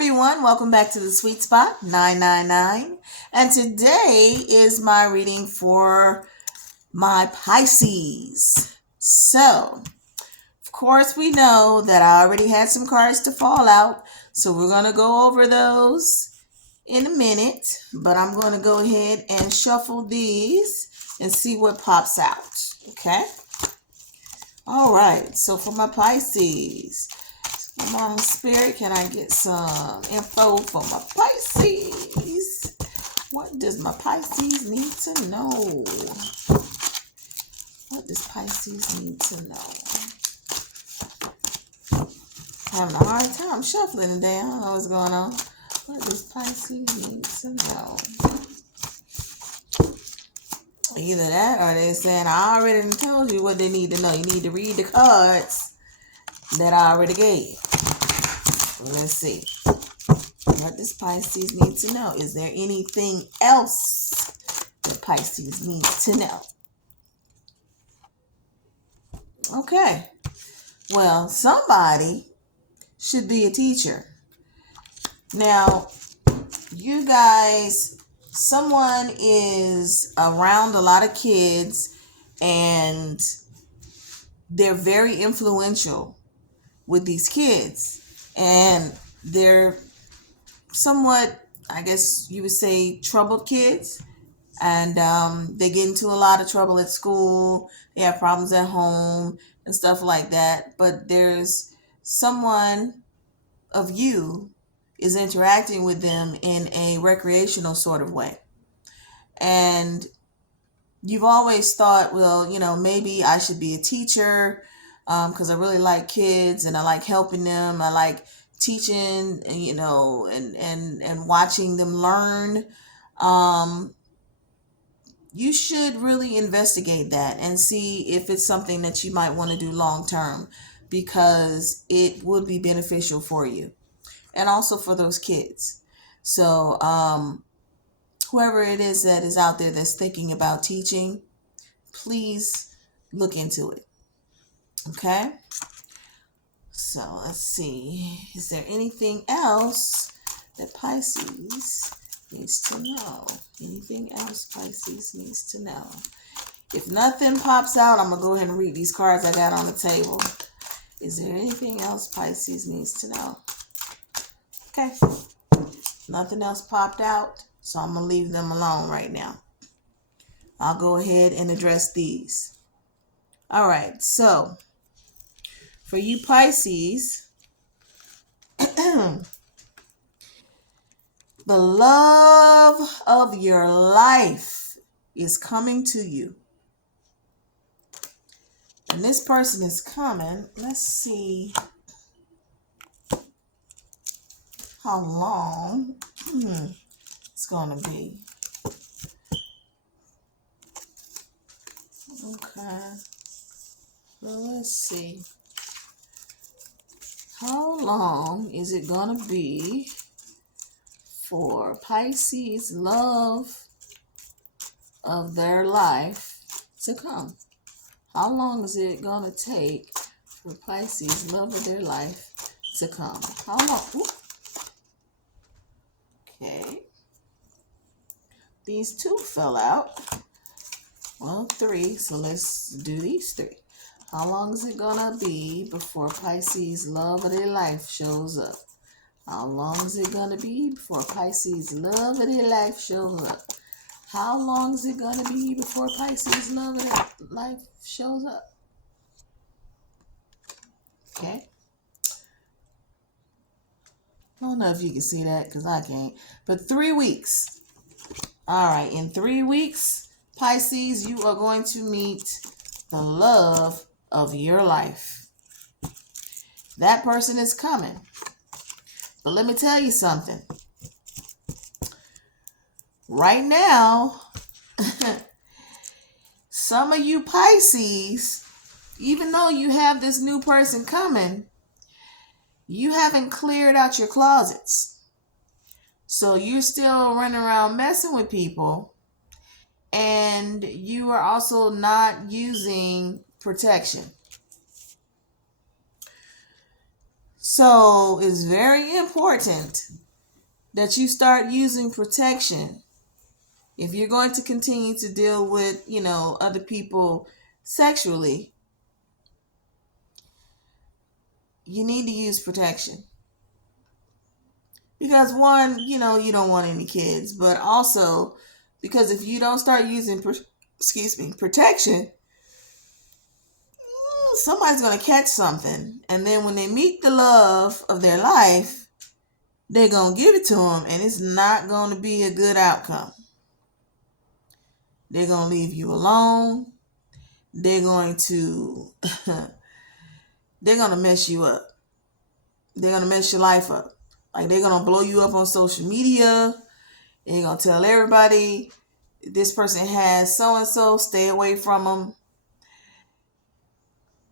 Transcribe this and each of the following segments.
everyone, welcome back to the Sweet Spot 999. And today is my reading for my Pisces. So, of course, we know that I already had some cards to fall out, so we're going to go over those in a minute. But I'm going to go ahead and shuffle these and see what pops out. Okay? All right, so for my Pisces, come on, Spirit, can I get some info for my Pisces? What does my Pisces need to know? What does Pisces need to know? Having a hard time shuffling today. I don't know what's going on. What does Pisces need to know? Either that or they're saying, I already told you what they need to know. You need to read the cards that I already gave. Let's see. What does Pisces need to know? Is there anything else that Pisces needs to know? Okay. Well, somebody should be a teacher. Now, you guys, someone is around a lot of kids and they're very influential with these kids. And they're somewhat, I guess you would say, troubled kids. And they get into a lot of trouble at school. They have problems at home and stuff like that. But there's someone of you is interacting with them in a recreational sort of way. And you've always thought, well, maybe I should be a teacher because I really like kids and I like helping them. I like teaching, and watching them learn. You should really investigate that and see if it's something that you might want to do long term, because it would be beneficial for you and also for those kids. So whoever it is that is out there that's thinking about teaching, please look into it. Okay? So let's see. Is there anything else that Pisces needs to know? Anything else Pisces needs to know? If nothing pops out, I'm going to go ahead and read these cards I got on the table. Is there anything else Pisces needs to know? Okay. Nothing else popped out, so I'm going to leave them alone right now. I'll go ahead and address these. All right, so for you Pisces, the love of your life is coming to you. And this person is coming. Let's see how long it's going to be. Okay. Well, let's see. How long is it going to be for Pisces' love of their life to come? How long is it going to take for Pisces' love of their life to come? How long? Ooh. Okay. These two fell out. Well, three. So let's do these three. How long is it going to be before Pisces' love of their life shows up? How long is it going to be before Pisces' love of their life shows up? How long is it going to be before Pisces' love of their life shows up? Okay. I don't know if you can see that because I can't. But 3 weeks. All right. In 3 weeks, Pisces, you are going to meet the love of your life. That person is coming. But let me tell you something. Right now, some of you Pisces, even though you have this new person coming, you haven't cleared out your closets. So you're still running around messing with people, and you are also not using protection. So it's very important that you start using protection. If you're going to continue to deal with, other people sexually, you need to use protection. Because one, you don't want any kids, but also because if you don't start using, protection, somebody's going to catch something. And then when they meet the love of their life, they're going to give it to them, and it's not going to be a good outcome. They're going to leave you alone. They're going to they're going to mess you up. They're going to mess your life up. Like, they're going to blow you up on social media. They're going to tell everybody this person has so and so, stay away from them.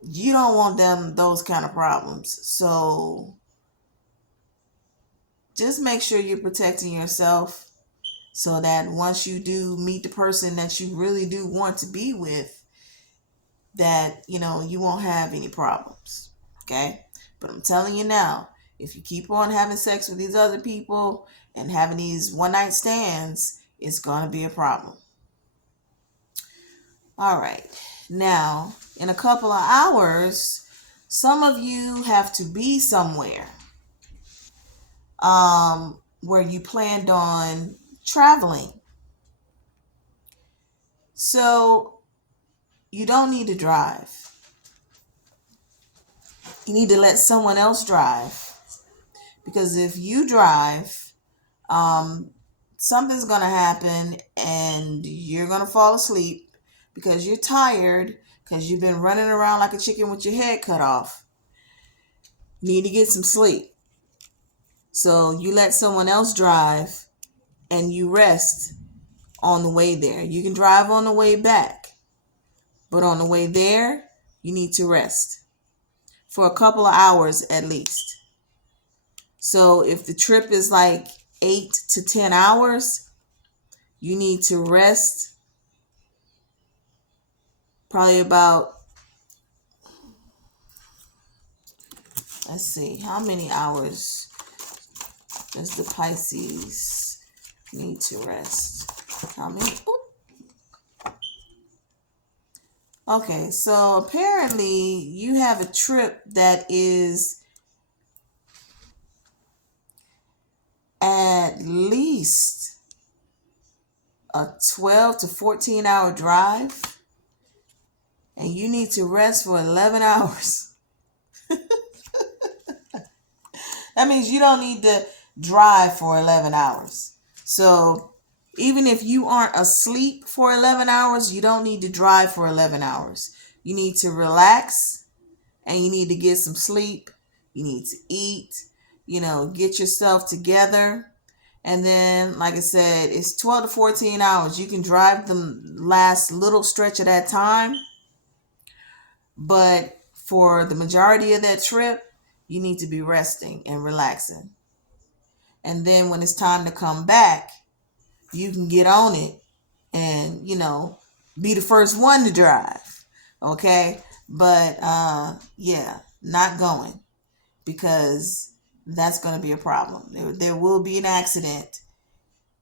You don't want those kind of problems. So just make sure you're protecting yourself, so that once you do meet the person that you really do want to be with, that you won't have any problems. Okay? But I'm telling you now, if you keep on having sex with these other people and having these one night stands, it's going to be a problem. All right. Now, in a couple of hours, some of you have to be somewhere where you planned on traveling. So you don't need to drive. You need to let someone else drive. Because if you drive, something's going to happen and you're going to fall asleep because you're tired, because you've been running around like a chicken with your head cut off. You need to get some sleep. So you let someone else drive and you rest on the way there. You can drive on the way back, but on the way there, you need to rest for a couple of hours at least. So if the trip is like 8 to 10 hours, you need to rest probably about, let's see, how many hours does the Pisces need to rest? How many? Okay, so apparently you have a trip that is at least a 12 to 14 hour drive, and you need to rest for 11 hours. That means you don't need to drive for 11 hours. So even if you aren't asleep for 11 hours, you don't need to drive for 11 hours. You need to relax and you need to get some sleep. You need to eat, get yourself together. And then, like I said, it's 12 to 14 hours. You can drive the last little stretch of that time. But for the majority of that trip, you need to be resting and relaxing. And then when it's time to come back, you can get on it and, be the first one to drive. Okay? But, yeah, not going, because that's going to be a problem. There will be an accident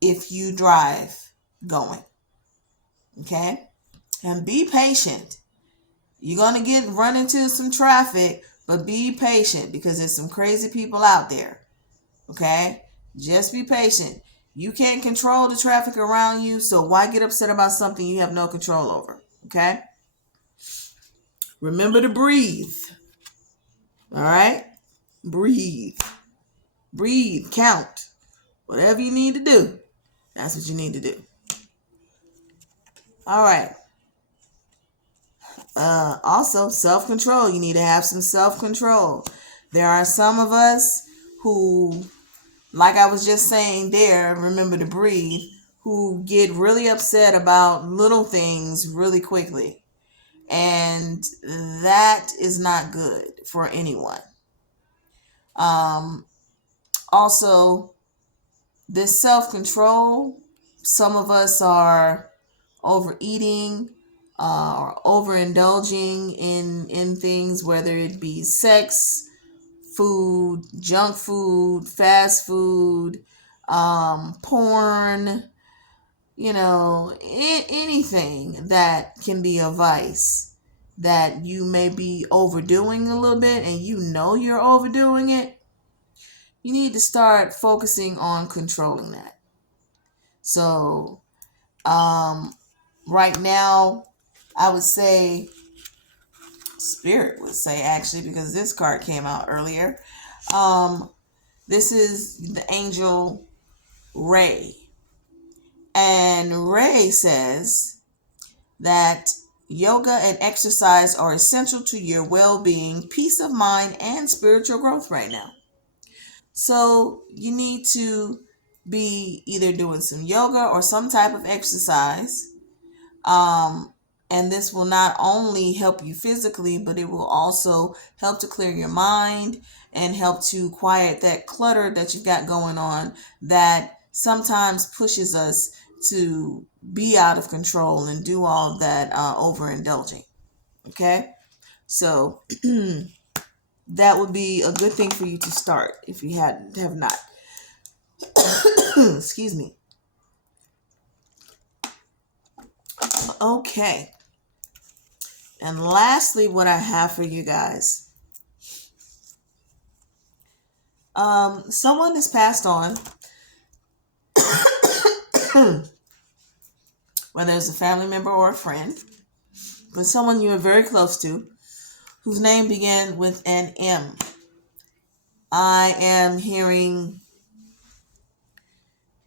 if you drive going. Okay? And be patient. You're going to run into some traffic, but be patient because there's some crazy people out there. Okay? Just be patient. You can't control the traffic around you, so why get upset about something you have no control over? Okay? Remember to breathe. All right? Breathe. Breathe. Count. Whatever you need to do, that's what you need to do. All right. Also, self-control. You need to have some self-control. There are some of us who, like I was just saying there, remember to breathe, who get really upset about little things really quickly. And that is not good for anyone. Also, this self-control, some of us are overeating or overindulging in things, whether it be sex, food, junk food, fast food, porn, anything that can be a vice that you may be overdoing a little bit and you're overdoing it, you need to start focusing on controlling that. So, right now, I would say, Spirit would say actually, because this card came out earlier. Um, this is the angel Ray. And Ray says that yoga and exercise are essential to your well-being, peace of mind, and spiritual growth right now. So you need to be either doing some yoga or some type of exercise. Um, and this will not only help you physically, but it will also help to clear your mind and help to quiet that clutter that you've got going on that sometimes pushes us to be out of control and do all of that overindulging. Okay? So that would be a good thing for you to start if you have not. Excuse me. Okay. And lastly, what I have for you guys. Someone has passed on, whether it's a family member or a friend, but someone you were very close to, whose name began with an M. I am hearing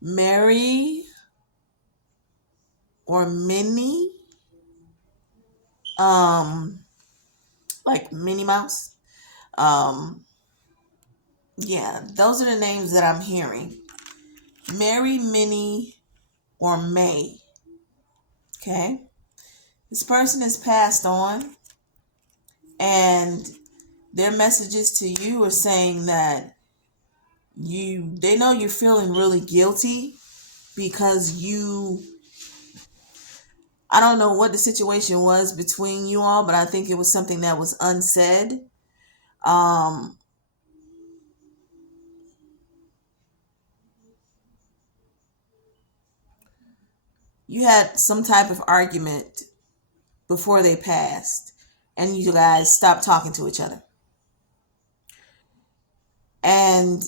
Mary or Minnie, like Minnie Mouse. Um, yeah, those are the names that I'm hearing. Mary, Minnie, or May. Okay, this person has passed on, and their messages to you are saying that they know you're feeling really guilty because I don't know what the situation was between you all, but I think it was something that was unsaid. Um, you had some type of argument before they passed, and you guys stopped talking to each other. And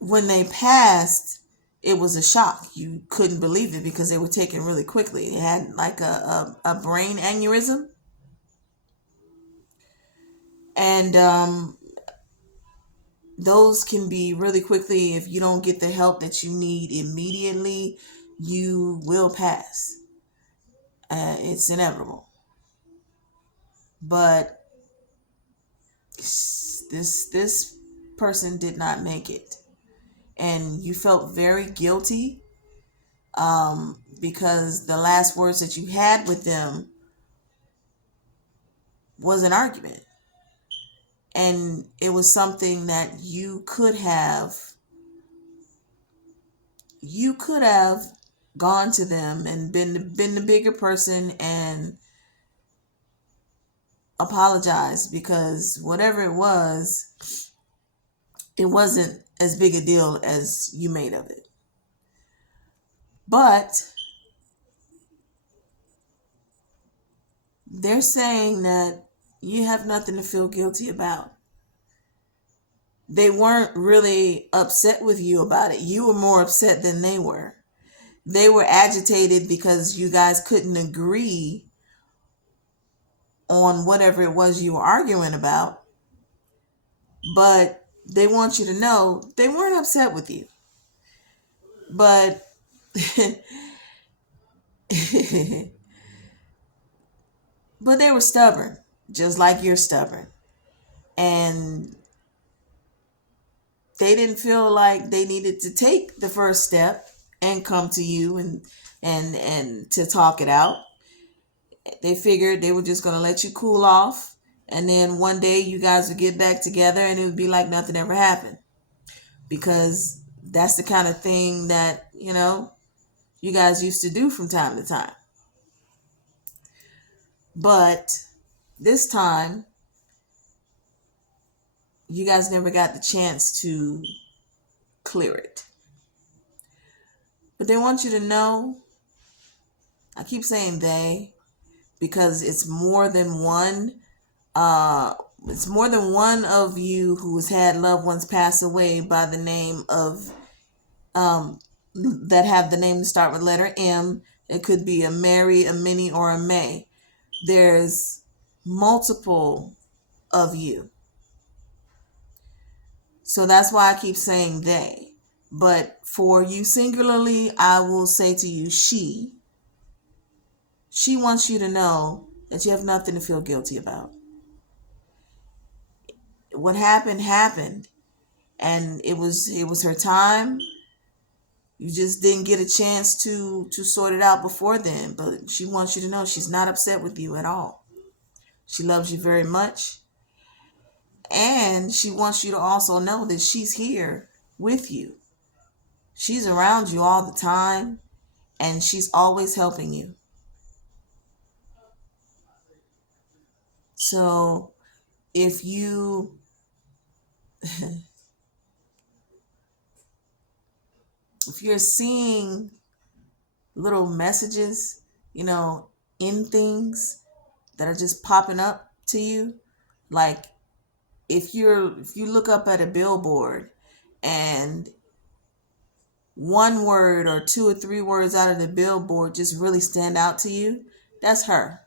when they passed, it was a shock. You couldn't believe it because they were taken really quickly. They had like a brain aneurysm. And those can be really quickly. If you don't get the help that you need immediately, you will pass. It's inevitable. But this person did not make it, and you felt very guilty because the last words that you had with them was an argument, and it was something that you could have gone to them and been the bigger person and apologized, because whatever it wasn't as big a deal as you made of it. But they're saying that you have nothing to feel guilty about. They weren't really upset with you about it. You were more upset than they were. They were agitated because you guys couldn't agree on whatever it was you were arguing about. But they want you to know they weren't upset with you. But but they were stubborn, just like you're stubborn. And they didn't feel like they needed to take the first step and come to you and to talk it out. They figured they were just going to let you cool off, and then one day you guys would get back together and it would be like nothing ever happened, because that's the kind of thing that you guys used to do from time to time. But this time you guys never got the chance to clear it. But they want you to know, I keep saying they, because it's more than one. It's more than one of you who's had loved ones pass away by the name of that have the name to start with letter M. It could be a Mary, a Minnie, or a May. There's multiple of you. So that's why I keep saying they. But for you singularly, I will say to you, she. She wants you to know that you have nothing to feel guilty about. What happened happened, and it was her time. You just didn't get a chance to sort it out before then, but she wants you to know she's not upset with you at all. She loves you very much, and she wants you to also know that she's here with you. She's around you all the time, and she's always helping you. So if you're seeing little messages, you know, in things that are just popping up to you, like if you look up at a billboard and one word or two or three words out of the billboard just really stand out to you, that's her.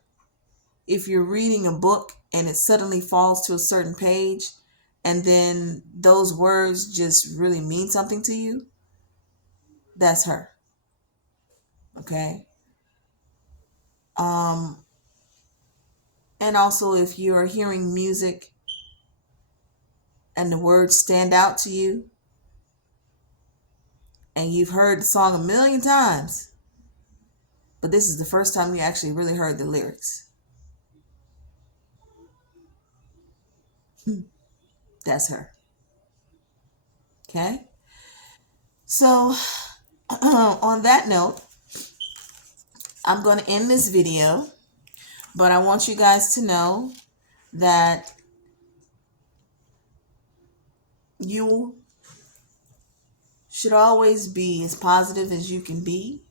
If you're reading a book and it suddenly falls to a certain page and then those words just really mean something to you, that's her. Okay? Um and also if you're hearing music and the words stand out to you and you've heard the song a million times, but this is the first time you actually really heard the lyrics, that's her. Okay? So, on that note, I'm going to end this video, but I want you guys to know that you should always be as positive as you can be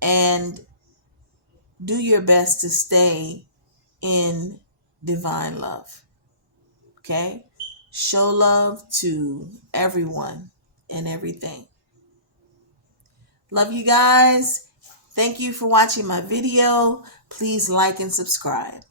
and do your best to stay in divine love. Okay? Show love to everyone and everything. Love you guys. Thank you for watching my video. Please like and subscribe.